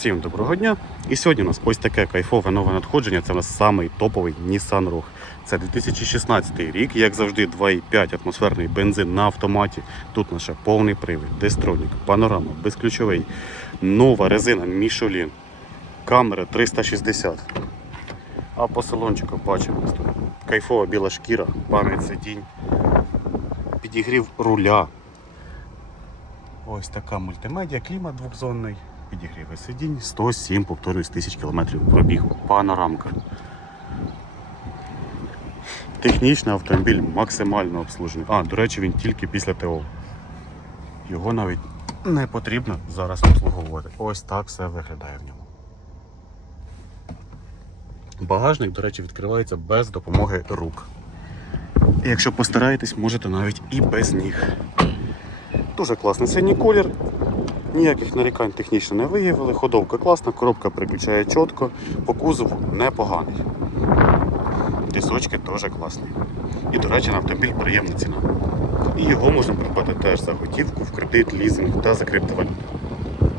Всім доброго дня! І сьогодні у нас ось таке кайфове нове надходження. Це у нас самий топовий Nissan Rogue. Це 2016 рік, як завжди, 2,5 атмосферний бензин на автоматі. Тут наше повний привід, дестронік, панорама, безключовий, нова резина Michelin, камера 360. А по салончику бачимо кайфова біла шкіра, пам'ять сидінь, підігрів руля. Ось така мультимедіа, клімат двохзонний, підігріви сидінь, 107, повторюсь, тисяч кілометрів пробігу, панорамка. Технічний автомобіль максимально обслужений. А, до речі, він тільки після ТО. Його навіть не потрібно зараз обслуговувати. Ось так все виглядає в ньому. Багажник, до речі, відкривається без допомоги рук. Якщо постараєтесь, можете навіть і без ніг. Дуже класний синій колір. Ніяких нарікань технічно не виявили. Ходовка класна, коробка переключає чітко, по кузову непоганий. Тисочки теж класні. І, до речі, на автомобіль приємна ціна. І його можна придбати теж за готівку в кредит, лізинг та за криптовалюту.